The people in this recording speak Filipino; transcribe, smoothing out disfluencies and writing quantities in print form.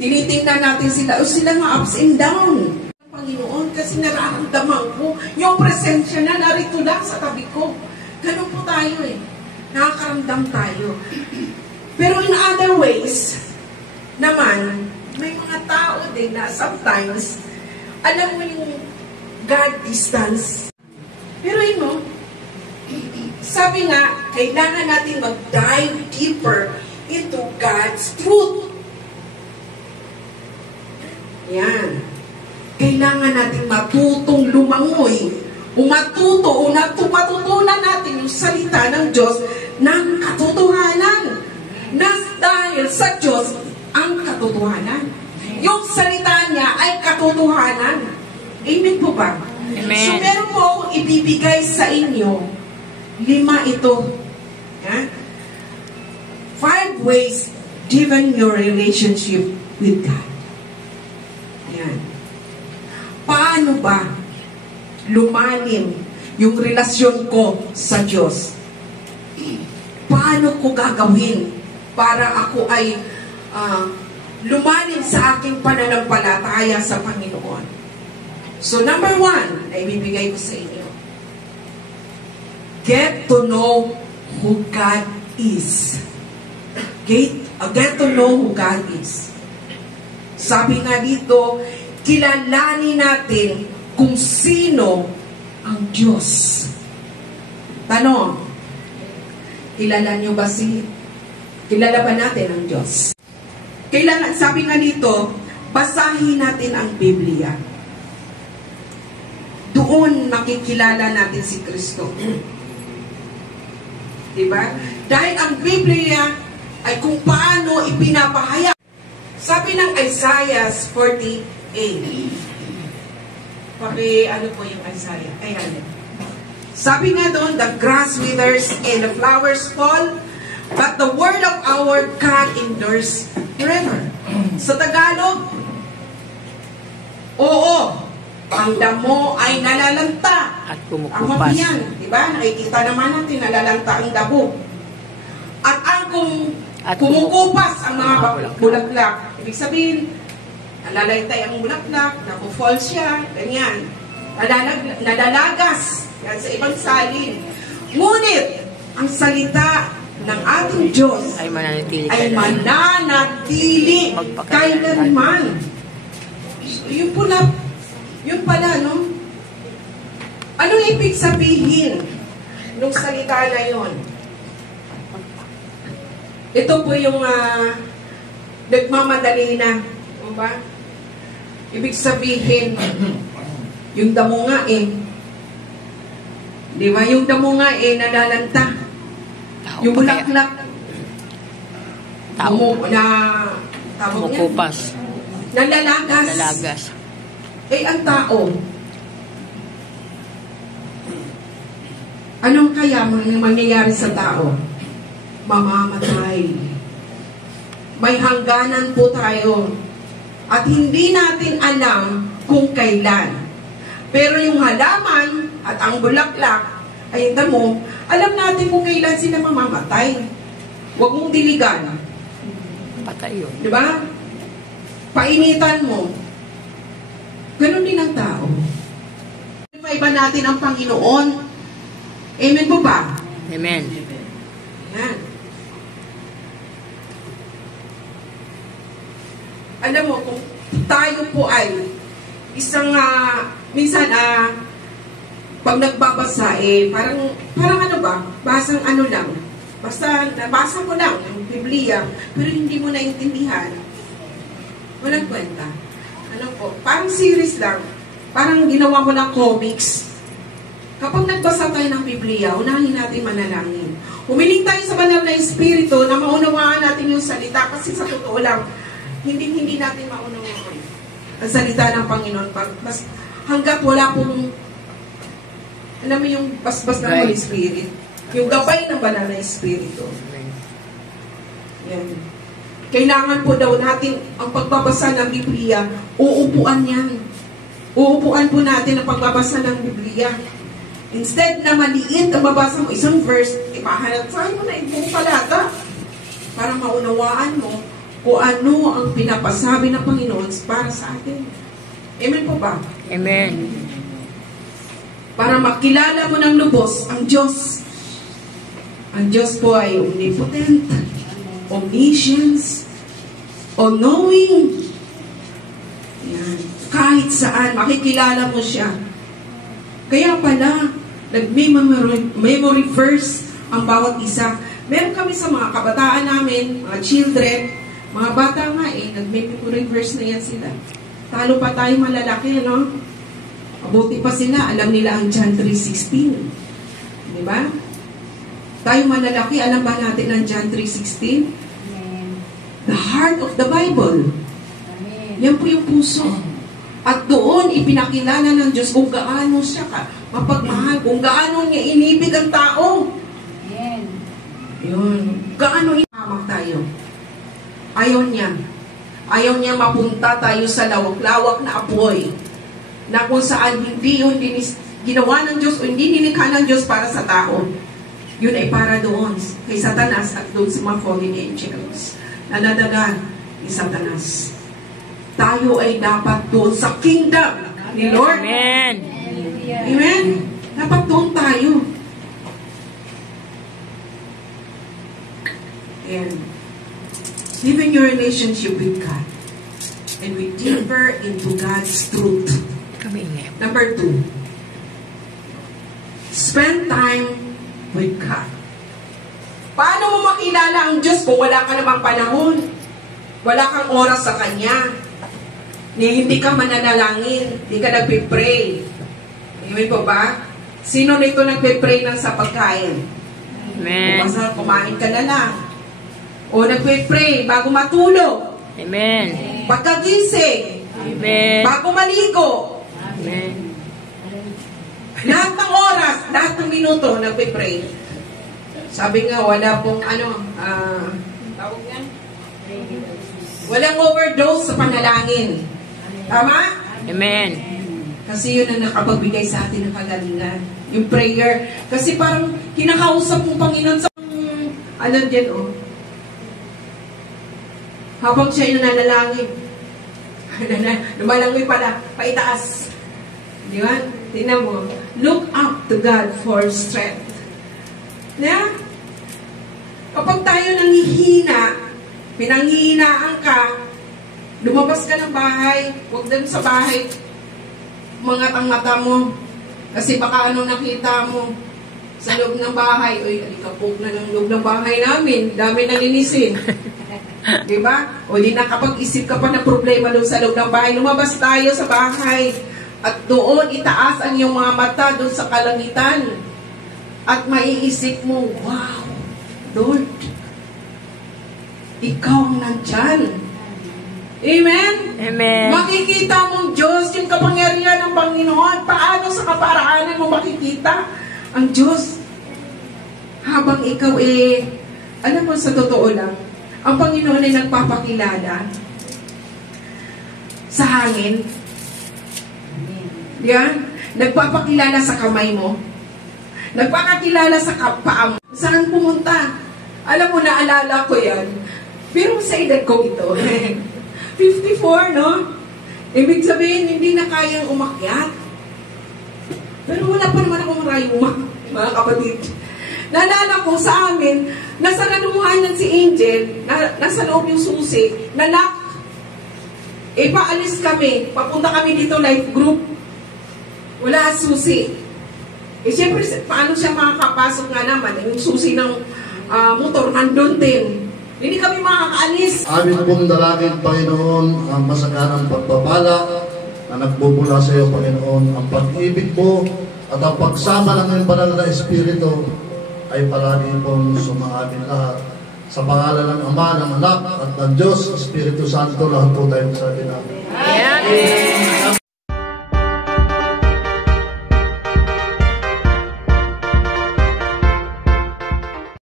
Tinitingnan natin sila, o sila nga ups and down. Panginoon, kasi nararamdaman ko, yung presensya na narito lang sa tabi ko. Ganun po tayo eh. Nakakaramdam tayo. Pero in other ways, naman, may mga tao din na sometimes, alam mo yung God distance. Pero yun mo, sabi nga, kailangan natin mag-dive deeper into God's truth. Yan. Kailangan natin matutong lumangoy o matutunan natin yung salita ng Diyos ng katotohanan. Na dahil sa Diyos ang katotohanan. Yung salita niya ay katotohanan. Amen po ba? Amen. So meron po akong ibibigay sa inyo 5 ito. Yeah? 5 ways given your relationship with God. Yan. Paano ba lumalim yung relasyon ko sa Diyos? Paano ko gagawin para ako ay lumalim sa aking pananampalataya sa Panginoon? So number 1, na ibibigay ko sa inyo. Get to know who God is. Get to know who God is. Sabi nga dito, kilalanin natin kung sino ang Diyos. Tanong, kilala ba natin ang Diyos? Kailangan, sabi nga dito, basahin natin ang Biblia. Doon makikilala natin si Kristo. Diba? Dahil ang Biblia ay kung paano ipinapahayag. Sabi ng Isaiah 48. Ano po yung Isaiah? Ayan. Sabi nga doon, the grass withers and the flowers fall, but the word of our God endures forever. Sa Tagalog, oo, ang damo ay nalalanta. At kumukupas. Yan, diba? Nakikita naman natin, nalalanta ang damo. At ang kumukupas ang mga bulaklak. Ibig sabihin, nalalaytay ang bulaklak, napufall siya, ganyan. Nadalagas, yan sa ibang salin. Ngunit, ang salita ng ating Diyos ay mananatili kailanman. So, yun pala, no? Anong ibig sabihin nung salita na yun? Ito po yung nagmamadali na. O ba? Ibig sabihin, yung damo nga di ba? Yung damo nga nalalanta. Yung bulaklak. Kumukupas. Nalalagas. Ang tao, anong kaya mangyayari sa tao? Mamamatay. May hangganan po tayo. At hindi natin alam kung kailan. Pero yung halaman at ang bulaklak, ay damo, alam natin kung kailan sila mamamatay. Huwag mong diligan. Patay yun. Diba? Painitan mo. Ganon din ang tao. Maiba natin ang Panginoon. Amen po ba? Amen. Yan. Alam mo, kung tayo po ay isang, minsan, pag nagbabasa, parang ano ba? Basang ano lang. Basta, nabasa mo lang yung Biblia, pero hindi mo naintindihan. Walang kwenta. Ano po? Parang series lang. Parang ginawa mo ng comics. Kapag nagbasa tayo ng Biblia, unahin natin manalangin. Humiling tayo sa banal na Espiritu na maunawaan natin yung salita kasi sa totoo lang, hindi natin maunawaan ang salita ng Panginoon. Hanggat wala pong, alam mo yung basbas ng Holy Spirit, yung gabay ng banal na Espiritu. Yan. Kailangan po daw natin ang pagbabasa ng Biblia, uupuan yan. Uupuan po natin ang pagbabasa ng Biblia. Instead na maliit ang babasa mo isang verse, ipahanap saan mo na ibang palata para maunawaan mo kung ano ang pinapasabi ng Panginoon para sa atin. Amen po ba? Amen. Para makilala mo ng lubos ang Diyos. Ang Diyos po ay omnipotent, omniscience, all-knowing. Yan. Kahit saan, makikilala mo siya. Kaya pala, nag-memory verse ang bawat isa. Meron kami sa mga kabataan namin, mga children, mga bata nga nag-memory verse na yan sila. Talo pa tayo malalaki, no? Mabuti pa sila, alam nila ang John 3:16. Di ba? Tayo malalaki, alam ba natin ang John 3:16? The heart of the Bible. Yan po yung puso. At doon, ipinakilala ng Diyos kung gaano siya mapagmahal, kung gaano niya inibig ang tao. Yun. Gaano ipamak tayo. Ayaw niya. Ayaw niya mapunta tayo sa lawak-lawak na apoy na kung saan hindi yun ginawa ng Diyos o hindi nilikha ng Diyos para sa tao. Yun ay para doon kay Satanas at doon sa mga fallen angels na nadala ni Satanas. Tayo ay dapat doon sa kingdom ni Lord. Amen. Amen? Dapat doon tayo. And live in your relationship with God and we deeper into God's truth. Kami ingay. Number 2, spend time with God. Paano mo makilala ang Diyos kung wala ka namang panahon? Wala kang oras sa Kanya. Hindi ka mananalangin. Hindi ka nagpipray. Amen po ba? Sino nito nagpipray ng sa pagkain? Amen. Basta kumain ka na lang. O nagpipray bago matulog. Amen. Pagkagising. Amen. Bago maligo. Amen. Lahat ng oras, lahat ng minuto, nagpipray. Sabi nga, wala pong tawag yan? Walang overdose sa panalangin. Tama? Amen. Kasi yun ang nakapagbigay sa atin ng kagalingan. Yung prayer. Kasi parang kinakausap mo Panginoon sa dyan, habang siya yung nanalangin. Lumalangoy pala, paitaas. Di ba? Tingnan mo. Look up to God for strength. Na? Kapag tayo nanghihina, pinanghihinaan ka, lumabas ka ng bahay, huwag din sa bahay, umangat ang mata mo. Kasi baka anong nakita mo sa loob ng bahay, uy, alikapok na ng loob ng bahay namin, dami na linisin. Diba? O di nakapag-isip ka pa na problema doon sa loob ng bahay, lumabas tayo sa bahay. At doon, itaas ang iyong mga mata doon sa kalangitan. At maiisip mo, wow, Lord, ikaw ang nandyan. Amen? Amen. Makikita mong Diyos, yung kapangyarihan ng Panginoon. Paano sa kaparaanan mo makikita ang Diyos? Habang ikaw alam mo, sa totoo lang, ang Panginoon ay nagpapakilala sa hangin. Yan. Nagpapakilala sa kamay mo. Nagpapakilala sa paa mo. Saan pumunta? Alam mo, naalala ko yan. Pero sa edad ko ito. 54, no? Ibig sabihin, hindi na kayang umakyat. Pero wala pa naman akong rayuma, mga kapatid. Naalala ko sa amin, nasa nanuhanan si Angel, nasa loob yung susi, nalak. Paalis kami, papunta kami dito, life group. Wala susi. Siyempre, paano siya makakapasok nga naman? Yung susi ng motor, nandun din. Hindi kami makakaalis. Amin pong dalangin, Panginoon, ang masaganang pagpapala na nagbubula sa iyo, Panginoon, ang pag-ibig mo at ang pagsama ng iyong banal na Espiritu ay palagi pong sumaamin lahat. Sa pangalan ng Ama, ng Anak, at ng Diyos, Espiritu Santo, lahat po tayo sa atin. Amen.